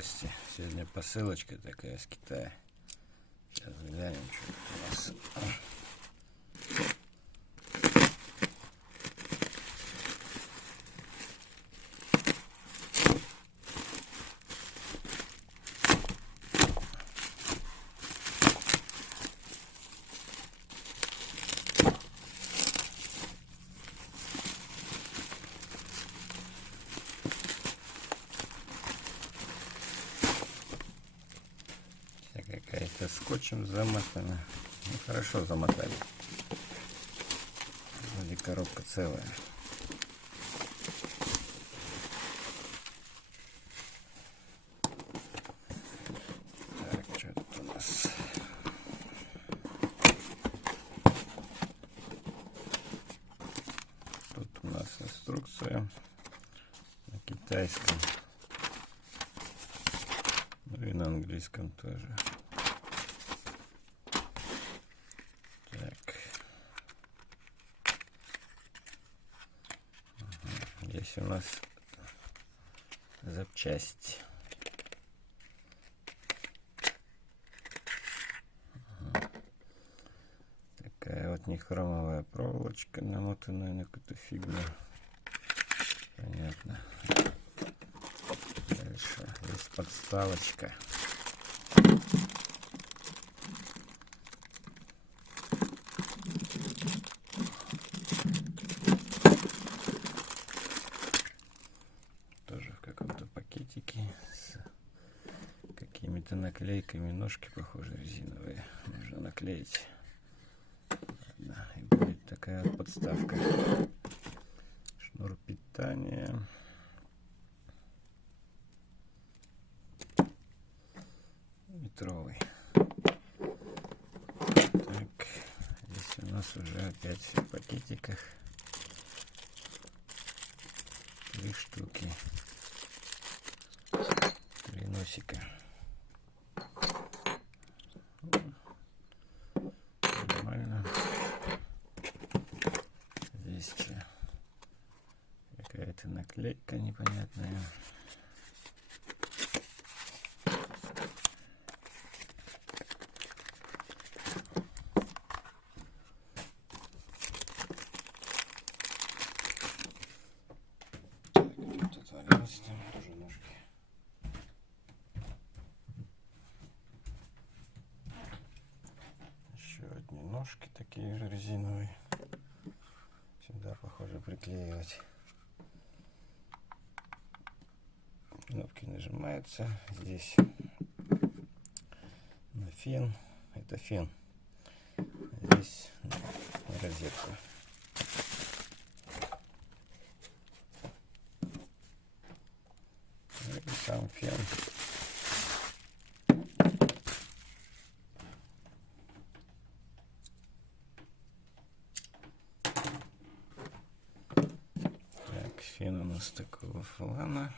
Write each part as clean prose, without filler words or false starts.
Здрасте. Сегодня посылочка такая с Китая. Сейчас глянем, что у нас. Какая-то скотчем замотана. Ну, хорошо замотали. Вроде коробка целая. Так, что тут у нас? Тут у нас инструкция на китайском. Ну и на английском тоже. Здесь у нас запчасть. Такая вот нехромовая проволочка, намотанная на какую-то фигню. Понятно. Дальше есть подставочка. Тоже в каком-то пакетике с какими-то наклейками. Ножки, похоже, резиновые. Можно наклеить. Ладно. И будет такая вот подставка. Шнур питания. Метровый. Так. Здесь у нас уже опять все в пакетиках. 3 штуки. 3 носика. Нормально. Здесь какая-то наклейка непонятная. Тоже ножки. Еще одни ножки такие же резиновые. Сюда, похоже, приклеивать. Кнопки нажимаются. Здесь на фен. Это фен. Здесь на розетку. И сам фен. Так, фен у нас такого флана.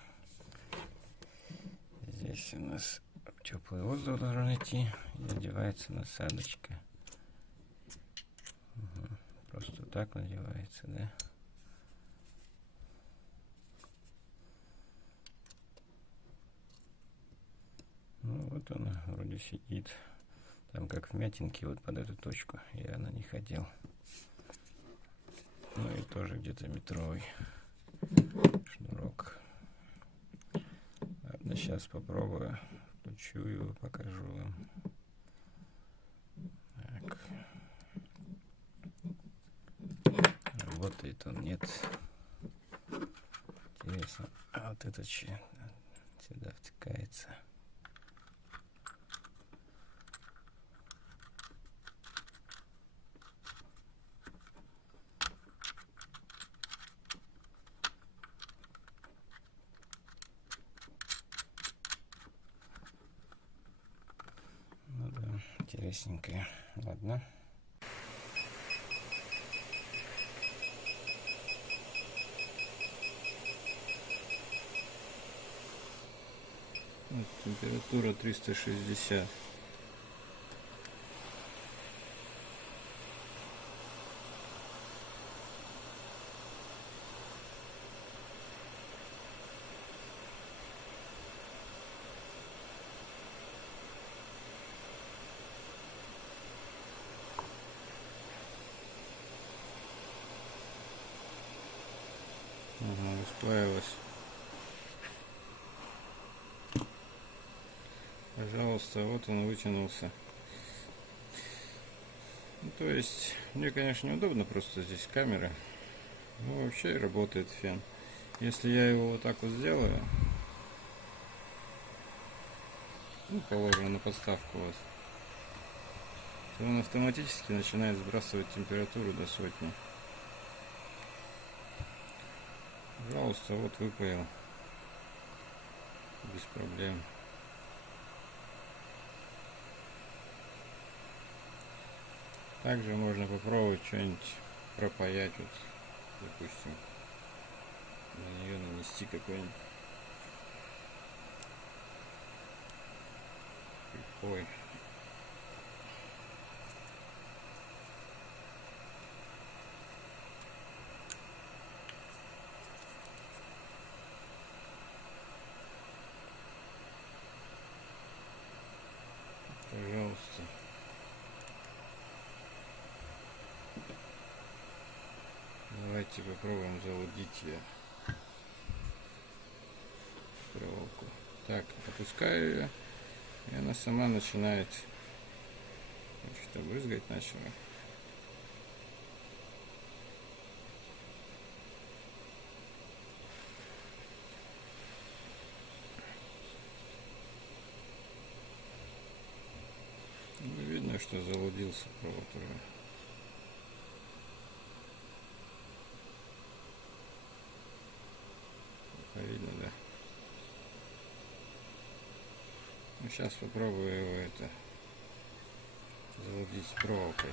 Здесь у нас теплый воздух должен идти. И надевается насадочка. Угу. Просто так надевается, да? Ну вот она вроде сидит. Там как вмятинки вот под эту точку. Я на них хотел. Ну и тоже где-то метровый шнурок. Ладно, сейчас попробую. Включу его, покажу вам. Так. Работает он, нет. Интересно. А вот это че? Сюда втыкается. Ну да, интересненькая. Ладно. Вот, температура 360. Пожалуйста, вот он вытянулся. Ну, то есть, мне, конечно, неудобно просто здесь камера. Но вообще работает фен. Если я его вот так вот сделаю, ну, положено на подставку вот, то он автоматически начинает сбрасывать температуру до 100. Пожалуйста, вот выпаял. Без проблем. Также можно попробовать что-нибудь пропаять, вот, допустим, на нее нанести какой-нибудь припой. Пожалуйста. Давайте попробуем залудить ее, проволоку. Так, опускаю ее, и она сама начинает, что брызгать начала. Ну, видно, что залудился провод уже. Видно, да? Ну, сейчас попробую его это залудить проволокой.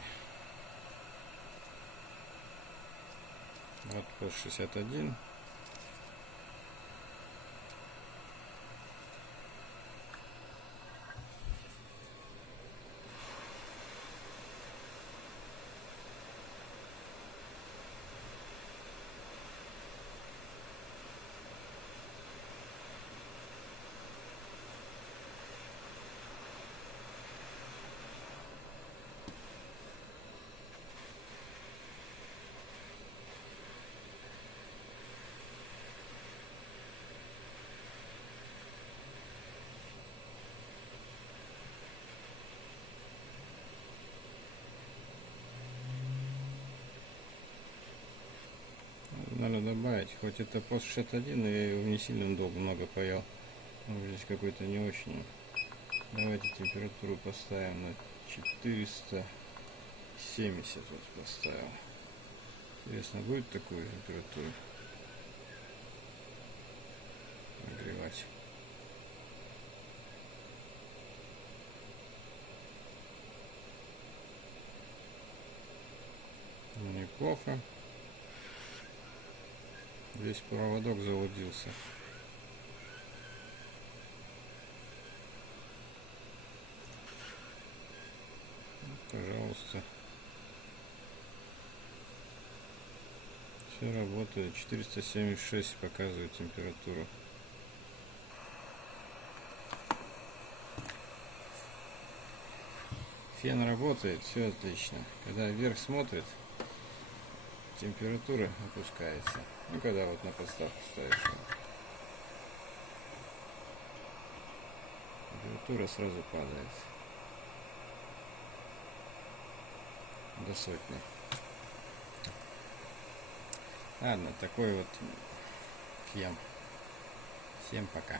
Вот по 61. Надо добавить, хоть это пост 61, но я его не сильно много паял. Может, здесь какой-то не очень. Давайте температуру поставим на 470, вот поставил. Интересно, будет такую температуру нагревать? Неплохо. Весь проводок залудился. Пожалуйста. Все работает. 476 показывает температуру. Фен работает, все отлично. Когда вверх смотрит, температура опускается. Ну, когда вот на подставку ставишь, температура сразу падает до 100. Ладно, такой вот фен. Всем пока.